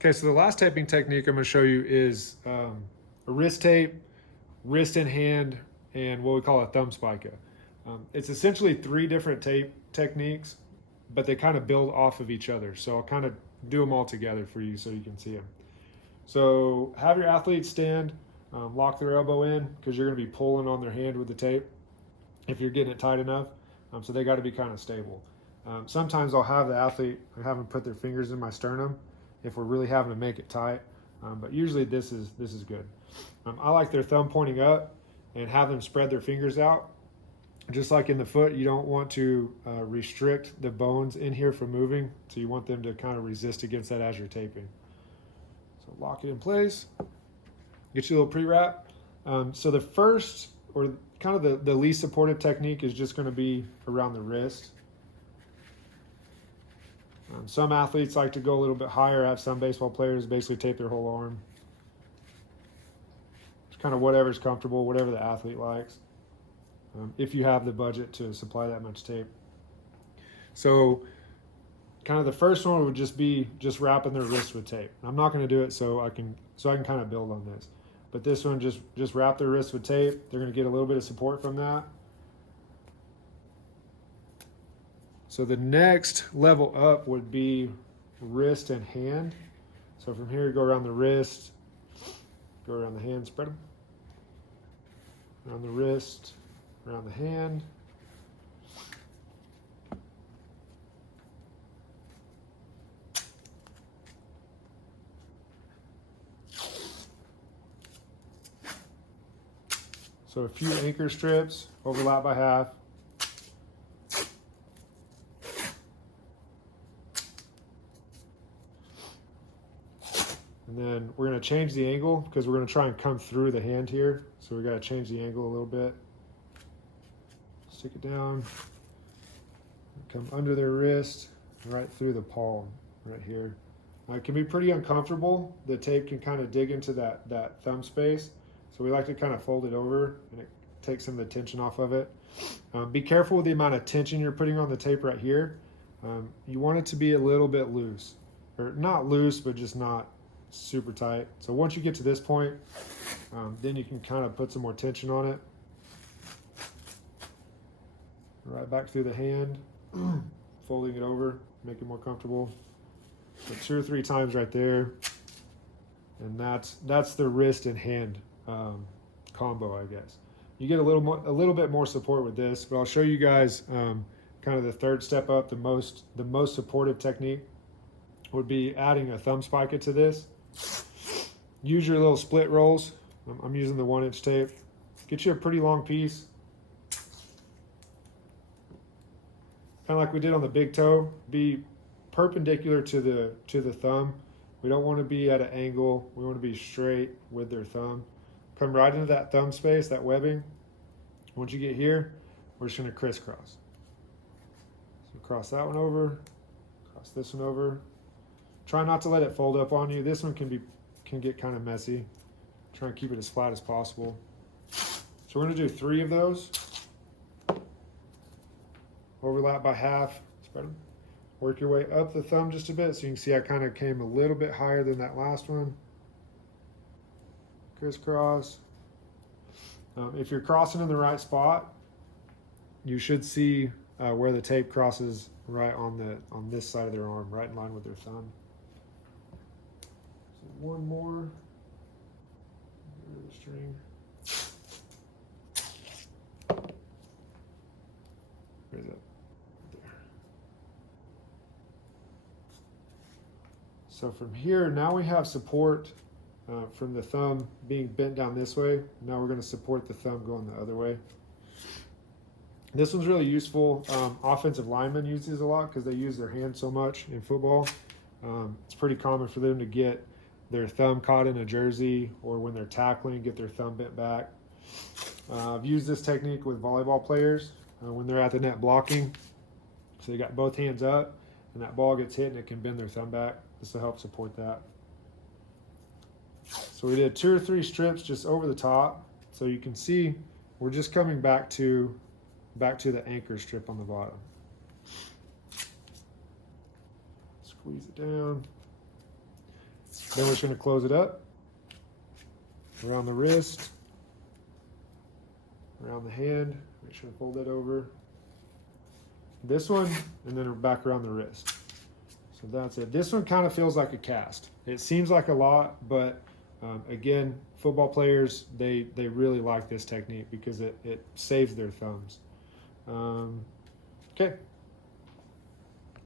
Okay, so the last taping technique I'm going to show you is a wrist tape, wrist in hand, and what we call a thumb spica. It's essentially 3 different tape techniques, but they kind of build off of each other. So I'll kind of do them all together for you so you can see them. So have your athletes stand, lock their elbow in because you're going to be pulling on their hand with the tape if you're getting it tight enough. So they got to be kind of stable. Sometimes I'll have the athlete, I have them put their fingers in my sternum if we're really having to make it tight. But usually this is good. I like their thumb pointing up and have them spread their fingers out. Just like in the foot, you don't want to restrict the bones in here from moving, so you want them to kind of resist against that as you're taping. So lock it in place, get you a little pre-wrap. So the first, or kind of the least supportive technique is just going to be around the wrist. Some athletes like to go a little bit higher. I have some baseball players basically tape their whole arm. It's kind of whatever's comfortable, whatever the athlete likes. If you have the budget to supply that much tape. So kind of the first one would just be just wrapping their wrist with tape. I'm not going to do it so I can kind of build on this. But this one, just wrap their wrist with tape. They're going to get a little bit of support from that. So the next level up would be wrist and hand. So from here, go around the wrist, go around the hand, spread them. Around the wrist, around the hand. So a few anchor strips, overlap by half. And then we're going to change the angle because we're going to try and come through the hand here. So we got to change the angle a little bit. Stick it down, come under their wrist, right through the palm, right here. It can be pretty uncomfortable. The tape can kind of dig into that thumb space. So we like to kind of fold it over and it takes some of the tension off of it. Be careful with the amount of tension you're putting on the tape right here. You want it to be a little bit loose, or not loose, but just not super tight. So once you get to this point, then you can kind of put some more tension on it. Right back through the hand, folding it over, make it more comfortable. So 2 or 3 times right there, and that's the wrist and hand combo, I guess. You get a little bit more support with this, but I'll show you guys kind of the third step up. The most supportive technique would be adding a thumb spica to this. Use your little split rolls. I'm using the 1-inch tape. Get you a pretty long piece. Kind of like we did on the big toe, be perpendicular to the thumb. We don't want to be at an angle. We want to be straight with their thumb. Come right into that thumb space, that webbing. Once you get here, we're just going to crisscross. So cross that one over, cross this one over. Try not to let it fold up on you. This one can get kind of messy. Try and keep it as flat as possible. So we're going to do 3 of those. Overlap by half, spread them. Work your way up the thumb just a bit so you can see I kind of came a little bit higher than that last one. Crisscross. If you're crossing in the right spot, you should see where the tape crosses right on this side of their arm, right in line with their thumb. So one more. The string. Where is it? So from here, now we have support from the thumb being bent down this way. Now we're going to support the thumb going the other way. This one's really useful. Offensive linemen use these a lot because they use their hands so much in football. It's pretty common for them to get their thumb caught in a jersey, or when they're tackling, get their thumb bent back. I've used this technique with volleyball players when they're at the net blocking. So they got both hands up and that ball gets hit and it can bend their thumb back. This will help support that. So we did 2 or 3 strips just over the top. So you can see we're just coming back to the anchor strip on the bottom. Squeeze it down. Then we're just going to close it up around the wrist, around the hand. Make sure to fold that over. This one, and then back around the wrist. So that's it. This one kind of feels like a cast. It seems like a lot, but again, football players, they really like this technique because it saves their thumbs. Okay.